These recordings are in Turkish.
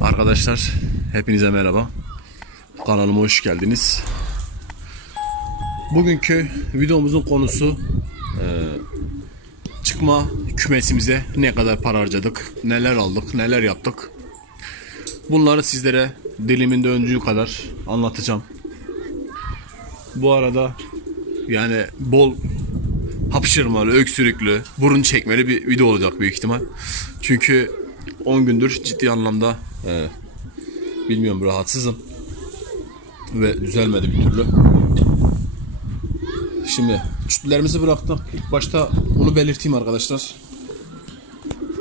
Arkadaşlar hepinize merhaba. Kanalıma hoş geldiniz. Bugünkü videomuzun konusu e, çıkma kümesimize ne kadar para harcadık, neler aldık, neler yaptık. Bunları sizlere dilimin döndüğü kadar anlatacağım. Bu arada yani bol hapşırmalı, öksürüklü, burun çekmeli bir video olacak büyük ihtimal. Çünkü 10 gündür ciddi anlamda e, bilmiyorum rahatsızım ve düzelmedi bir türlü. Şimdi çütlerimizi bıraktım. İlk başta bunu belirteyim arkadaşlar.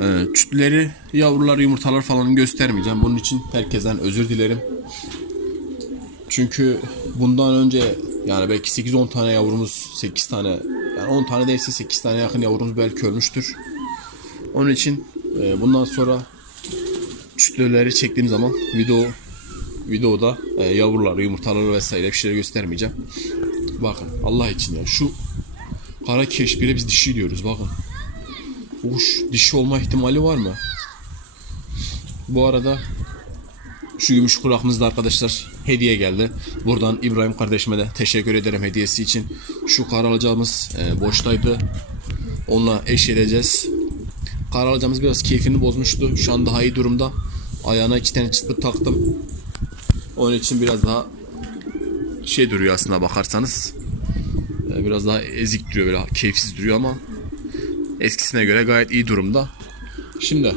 E, çütleri, yavrular, yumurtalar falan göstermeyeceğim. Bunun için herkesten özür dilerim. Çünkü bundan önce yani belki 8-10 tane yavrumuz 8 tane yani 10 tane değilse 8 tane yakın yavrumuz belki ölmüştür. Onun için e, bundan sonra çütleri çektiğim zaman video videoda e, yavruları, yumurtaları vesaire bir şeyler göstermeyeceğim. Bakın Allah için ya şu kara keşbire biz dişi diyoruz bakın. Uş dişi olma ihtimali var mı? Bu arada şu gümüş kulağımız da arkadaşlar hediye geldi. Buradan İbrahim kardeşime de teşekkür ederim hediyesi için. Şu karalacağımız e, boştaydı. Onunla eş edeceğiz. Karalacağımız biraz keyfini bozmuştu. Şu an daha iyi durumda. Ayağına iki tane çıtpıt taktım. Onun için biraz daha şey duruyor aslında bakarsanız. E, biraz daha ezik duruyor böyle keyifsiz duruyor ama eskisine göre gayet iyi durumda. Şimdi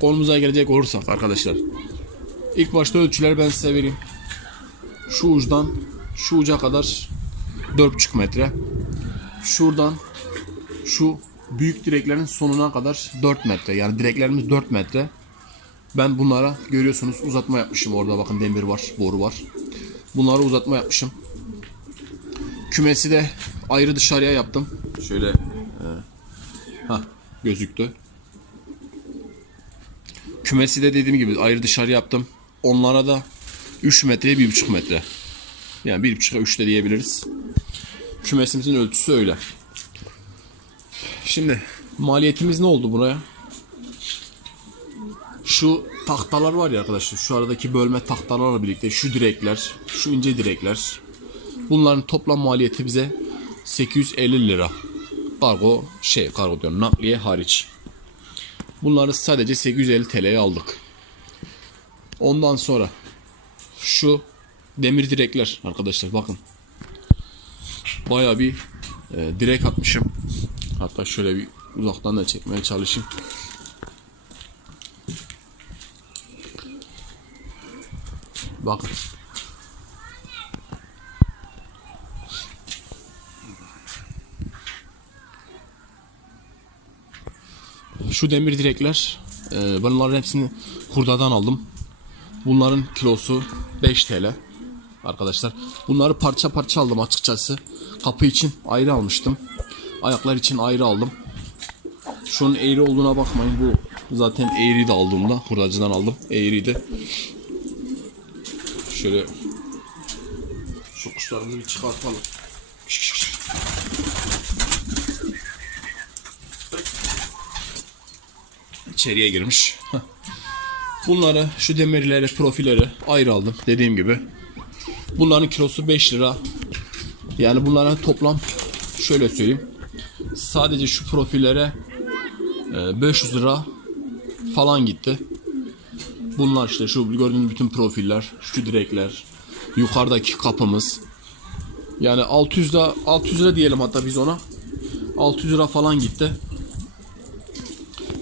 konumuza gelecek olursak arkadaşlar. İlk başta ölçüleri ben size vereyim. Şu uçtan şu uca kadar 4,5 metre. Şuradan şu büyük direklerin sonuna kadar 4 metre. Yani direklerimiz 4 metre. Ben bunlara görüyorsunuz uzatma yapmışım. Orada bakın demir var, boru var. Bunları uzatma yapmışım. Kümesi de ayrı dışarıya yaptım. Şöyle ha gözüktü. Kümesi de dediğim gibi ayrı dışarı yaptım. Onlara da 3 metreye 1,5 metre. Yani 1,5'a 3 de diyebiliriz. Kümesimizin ölçüsü öyle. Şimdi maliyetimiz ne oldu buraya? Şu tahtalar var ya arkadaşlar. Şu aradaki bölme tahtalarla birlikte şu direkler, şu ince direkler. Bunların toplam maliyeti bize 850 lira. Kargo şey kargo diyorum nakliye hariç. Bunları sadece 850 TL'ye aldık. Ondan sonra şu demir direkler arkadaşlar bakın. Baya bir e, direk atmışım. Hatta şöyle bir uzaktan da çekmeye çalışayım. Bakın. Şu demir direkler e, bunların hepsini hurdadan aldım. Bunların kilosu 5 TL arkadaşlar. Bunları parça parça aldım açıkçası. Kapı için ayrı almıştım. Ayaklar için ayrı aldım. Şunun eğri olduğuna bakmayın. Bu zaten eğri de aldığımda hurdacıdan aldım. Eğriydi. Şöyle şu kuşlarımızı bir çıkartalım. İçeriye girmiş. Bunları şu demirleri, profilleri ayrı aldım dediğim gibi. Bunların kilosu 5 lira. Yani bunların toplam şöyle söyleyeyim. Sadece şu profillere e, 500 lira falan gitti. Bunlar işte şu gördüğünüz bütün profiller, şu direkler, yukarıdaki kapımız. Yani 600 lira 600 lira diyelim hatta biz ona. 600 lira falan gitti.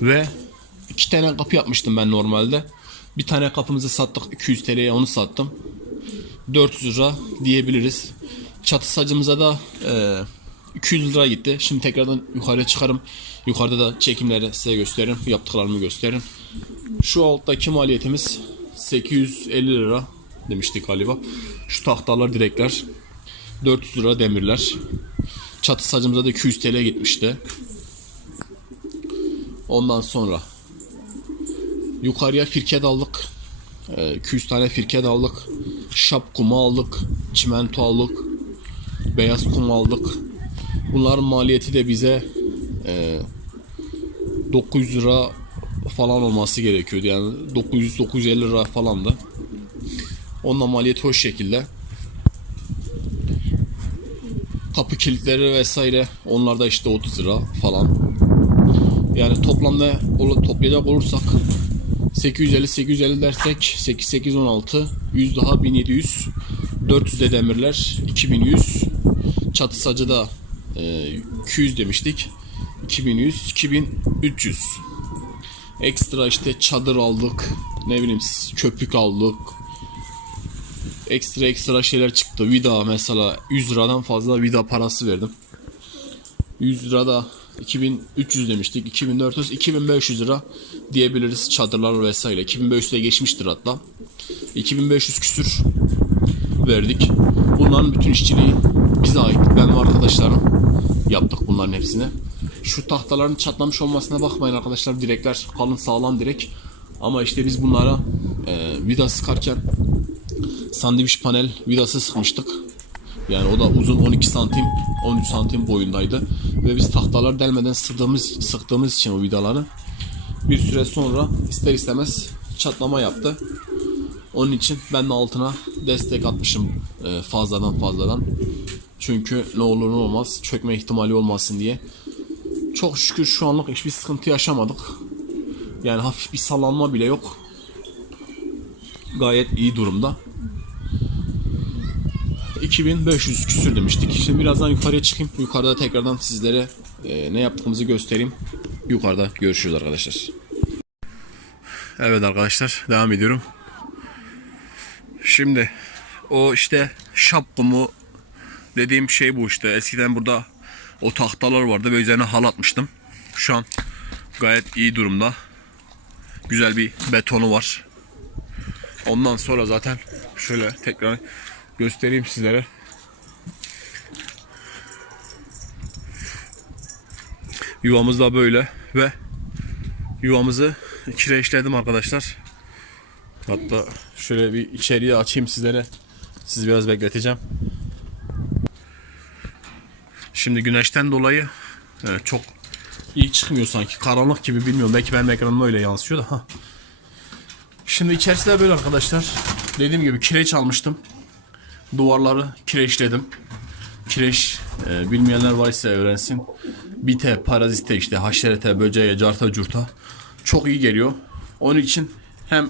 Ve iki tane kapı yapmıştım ben normalde. Bir tane kapımızı sattık 200 TL'ye onu sattım. 400 lira diyebiliriz. Çatı sacımıza da e, 200 lira gitti. Şimdi tekrardan yukarıya çıkarım. Yukarıda da çekimleri size gösteririm. Yaptıklarımı gösteririm. Şu alttaki maliyetimiz 850 lira demiştik galiba. Şu tahtalar direkler 400 lira demirler. Çatı sacımıza da 200 TL gitmişti. Ondan sonra yukarıya firket aldık. Ee, 200 tane firket aldık. Şap kumu aldık. Çimento aldık. Beyaz kum aldık. Bunların maliyeti de bize e, 900 lira falan olması gerekiyordu. Yani 900-950 lira falandı. Onunla maliyeti hoş şekilde. Kapı kilitleri vesaire onlar da işte 30 lira falan. Yani toplamda toplayacak olursak 850 850 dersek 8 8 16 100 daha 1700 400 de demirler 2100 çatı sacı da 200 demiştik 2100 2300 ekstra işte çadır aldık ne bileyim köpük aldık ekstra ekstra şeyler çıktı vida mesela 100 liradan fazla vida parası verdim 100 lira da 2300 demiştik. 2400, 2500 lira diyebiliriz çadırlar vesaire. 2500'e geçmiştir hatta. 2500 küsür verdik. Bunların bütün işçiliği bize ait. Ben ve arkadaşlarım yaptık bunların hepsini. Şu tahtaların çatlamış olmasına bakmayın arkadaşlar. Direkler kalın sağlam direk. Ama işte biz bunlara e, vida sıkarken sandviç panel vidası sıkmıştık. Yani o da uzun 12 santim, 13 santim boyundaydı. Ve biz tahtalar delmeden sıktığımız, sıktığımız için o vidaları bir süre sonra ister istemez çatlama yaptı. Onun için ben de altına destek atmışım e, fazladan fazladan. Çünkü ne olur ne olmaz çökme ihtimali olmasın diye. Çok şükür şu anlık hiçbir sıkıntı yaşamadık. Yani hafif bir sallanma bile yok. Gayet iyi durumda. 2500 küsür demiştik. Şimdi birazdan yukarıya çıkayım. Yukarıda tekrardan sizlere e, ne yaptığımızı göstereyim. Yukarıda görüşürüz arkadaşlar. Evet arkadaşlar devam ediyorum. Şimdi o işte şapkumu dediğim şey bu işte. Eskiden burada o tahtalar vardı ve üzerine hal atmıştım. Şu an gayet iyi durumda. Güzel bir betonu var. Ondan sonra zaten şöyle tekrar göstereyim sizlere. Yuvamız da böyle ve yuvamızı kireçledim arkadaşlar. Hatta şöyle bir içeriye açayım sizlere. Sizi biraz bekleteceğim. Şimdi güneşten dolayı e, çok iyi çıkmıyor sanki. Karanlık gibi bilmiyorum. Belki benim ekranıma öyle yansıyor da. Ha. Şimdi içerisi de böyle arkadaşlar. Dediğim gibi kireç almıştım. Duvarları kireçledim. Kireç e, bilmeyenler varsa öğrensin. Bite, parazite işte haşerete, böceğe, carta, curta çok iyi geliyor. Onun için hem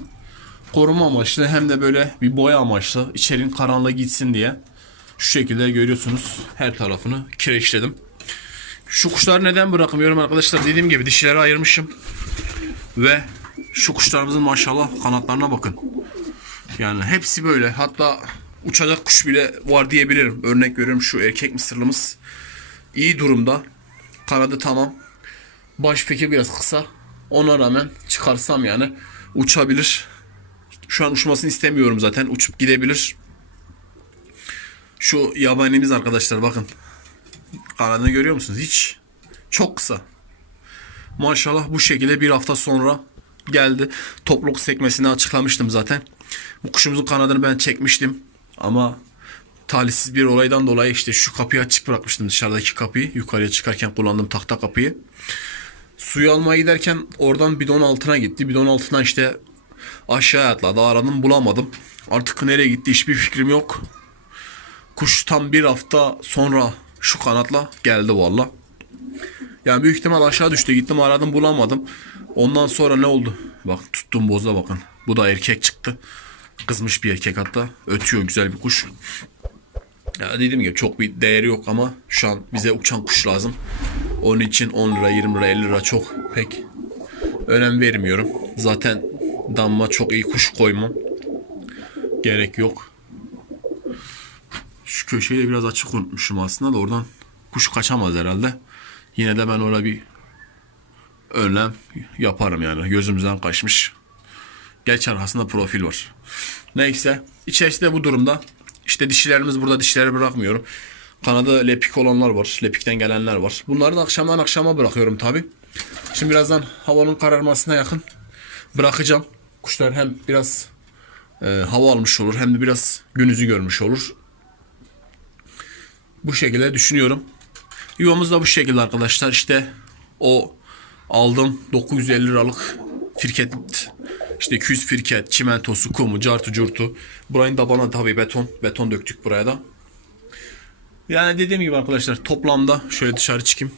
koruma amaçlı hem de böyle bir boya amaçlı içerin karanlığı gitsin diye şu şekilde görüyorsunuz her tarafını kireçledim. Şu kuşları neden bırakmıyorum arkadaşlar? Dediğim gibi dişleri ayırmışım. Ve şu kuşlarımızın maşallah kanatlarına bakın. Yani hepsi böyle. Hatta uçacak kuş bile var diyebilirim. Örnek veriyorum şu erkek mısırlımız iyi durumda. Kanadı tamam. Baş peki biraz kısa. Ona rağmen çıkarsam yani uçabilir. Şu an uçmasını istemiyorum zaten. Uçup gidebilir. Şu yabanimiz arkadaşlar bakın. Kanadını görüyor musunuz? Hiç. Çok kısa. Maşallah bu şekilde bir hafta sonra geldi. Topluluk sekmesini açıklamıştım zaten. Bu kuşumuzun kanadını ben çekmiştim. Ama talihsiz bir olaydan dolayı işte şu kapıyı açık bırakmıştım dışarıdaki kapıyı. Yukarıya çıkarken kullandığım tahta kapıyı. Suyu almaya giderken oradan bidon altına gitti. Bidon altından işte aşağıya atladı. Aradım bulamadım. Artık nereye gitti hiçbir fikrim yok. Kuş tam bir hafta sonra şu kanatla geldi valla. Yani büyük ihtimal aşağı düştü. Gittim aradım bulamadım. Ondan sonra ne oldu? Bak tuttum boza bakın. Bu da erkek çıktı. Kızmış bir erkek hatta. Ötüyor güzel bir kuş. Ya dediğim gibi çok bir değeri yok ama şu an bize uçan kuş lazım. Onun için 10 lira, 20 lira, 50 lira çok pek önem vermiyorum. Zaten damma çok iyi kuş koymam. Gerek yok. Şu köşeyi de biraz açık unutmuşum aslında da oradan kuş kaçamaz herhalde. Yine de ben orada bir önlem yaparım yani. Gözümüzden kaçmış. Geç arkasında profil var. Neyse. İçerisi de bu durumda. İşte dişilerimiz burada dişleri bırakmıyorum. Kanada lepik olanlar var. Lepikten gelenler var. Bunları da akşamdan akşama bırakıyorum tabi. Şimdi birazdan havanın kararmasına yakın bırakacağım. Kuşlar hem biraz e, hava almış olur hem de biraz gün yüzü görmüş olur. Bu şekilde düşünüyorum. Yuvamız da bu şekilde arkadaşlar. İşte o aldım 950 liralık Firket işte 200 firket, çimentosu, kumu, cartu curtu. Burayın tabana tabii beton. Beton döktük buraya da. Yani dediğim gibi arkadaşlar toplamda şöyle dışarı çıkayım.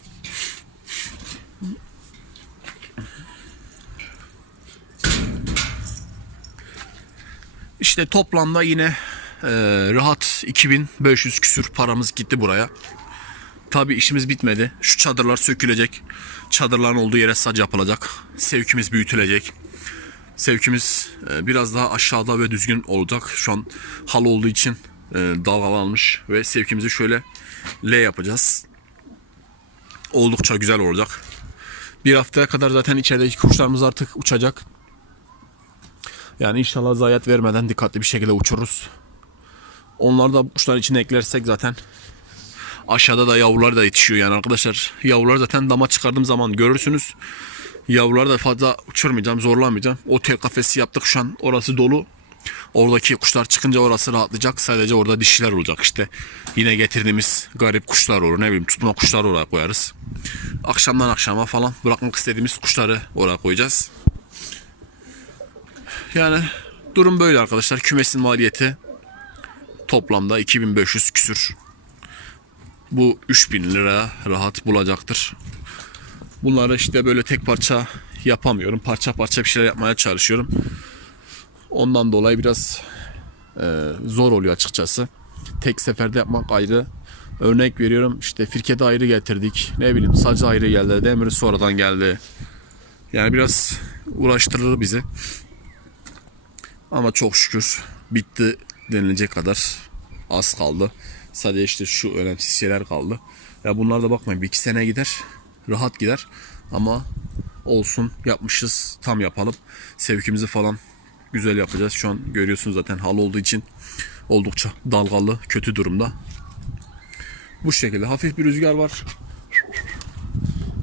İşte toplamda yine e, rahat 2500 küsür paramız gitti buraya. Tabi işimiz bitmedi. Şu çadırlar sökülecek. Çadırların olduğu yere sac yapılacak. Sevkimiz büyütülecek. Sevkimiz e, biraz daha aşağıda ve düzgün olacak. Şu an hal olduğu için e, dalgalanmış ve sevkimizi şöyle L yapacağız. Oldukça güzel olacak. Bir haftaya kadar zaten içerideki kuşlarımız artık uçacak. Yani inşallah zayiat vermeden dikkatli bir şekilde uçururuz. Onları da kuşların içine eklersek zaten aşağıda da yavrular da yetişiyor yani arkadaşlar. Yavrular zaten dama çıkardığım zaman görürsünüz. Yavruları da fazla uçurmayacağım, zorlamayacağım. Otel kafesi yaptık şu an. Orası dolu. Oradaki kuşlar çıkınca orası rahatlayacak. Sadece orada dişiler olacak işte. Yine getirdiğimiz garip kuşlar olur. Ne bileyim tutma kuşları oraya koyarız. Akşamdan akşama falan bırakmak istediğimiz kuşları oraya koyacağız. Yani durum böyle arkadaşlar. Kümesin maliyeti toplamda 2500 küsür. Bu 3000 lira rahat bulacaktır. Bunları işte böyle tek parça yapamıyorum. Parça parça bir şeyler yapmaya çalışıyorum. Ondan dolayı biraz e, zor oluyor açıkçası. Tek seferde yapmak ayrı. Örnek veriyorum işte firketi ayrı getirdik. Ne bileyim sacı ayrı geldi. Demiri sonradan geldi. Yani biraz uğraştırır bizi. Ama çok şükür bitti denilecek kadar az kaldı. Sadece işte şu önemsiz şeyler kaldı. Ya bunlar da bakmayın bir iki sene gider. Rahat gider. Ama olsun yapmışız tam yapalım. Sevkimizi falan güzel yapacağız. Şu an görüyorsunuz zaten hal olduğu için oldukça dalgalı, kötü durumda. Bu şekilde hafif bir rüzgar var.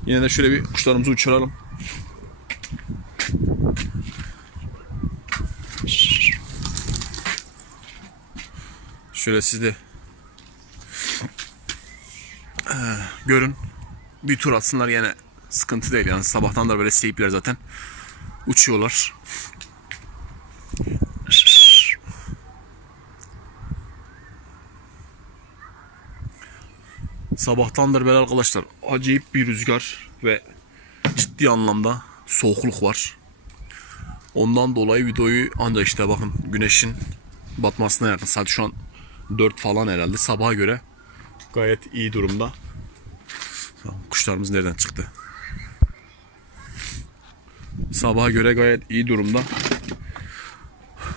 Yine de şöyle bir kuşlarımızı uçuralım. Şöyle siz de Ee, görün. Bir tur atsınlar yine sıkıntı değil yani sabahtan da böyle seyipler zaten uçuyorlar. Sabahtandır böyle arkadaşlar acayip bir rüzgar ve ciddi anlamda soğukluk var. Ondan dolayı videoyu ancak işte bakın güneşin batmasına yakın. Saat şu an 4 falan herhalde. Sabaha göre gayet iyi durumda. Kuşlarımız nereden çıktı? Sabaha göre gayet iyi durumda.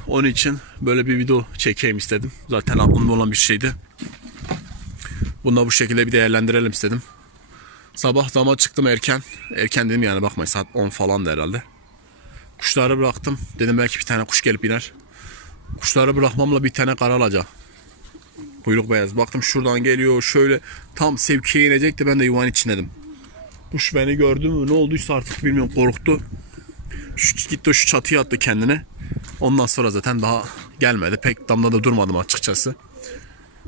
Onun için böyle bir video çekeyim istedim. Zaten aklımda olan bir şeydi. Bunu da bu şekilde bir değerlendirelim istedim. Sabah dama çıktım erken. Erken dedim yani bakmayın saat 10 falan da herhalde. Kuşları bıraktım. Dedim belki bir tane kuş gelip iner. Kuşları bırakmamla bir tane karalaca. Kuyruk beyaz. Baktım şuradan geliyor şöyle tam sevkiye inecekti ben de yuvanın içindedim. Kuş beni gördü mü ne olduysa artık bilmiyorum korktu. Şu, gitti şu çatıya attı kendine. Ondan sonra zaten daha gelmedi. Pek damda da durmadım açıkçası.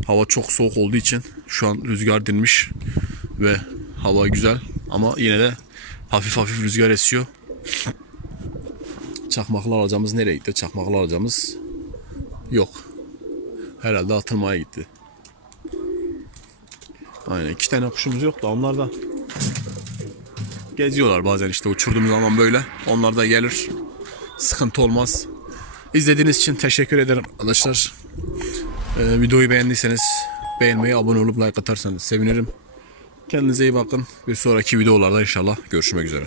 Hava çok soğuk olduğu için şu an rüzgar dinmiş ve hava güzel ama yine de hafif hafif rüzgar esiyor. Çakmaklı alacağımız nereye gitti? Çakmaklı alacağımız yok. Herhalde atılmaya gitti. Aynen iki tane kuşumuz yok da onlar da geziyorlar bazen işte uçurduğumuz zaman böyle. Onlar da gelir. Sıkıntı olmaz. İzlediğiniz için teşekkür ederim arkadaşlar. Ee, videoyu beğendiyseniz beğenmeyi, abone olup like atarsanız sevinirim. Kendinize iyi bakın. Bir sonraki videolarda inşallah görüşmek üzere.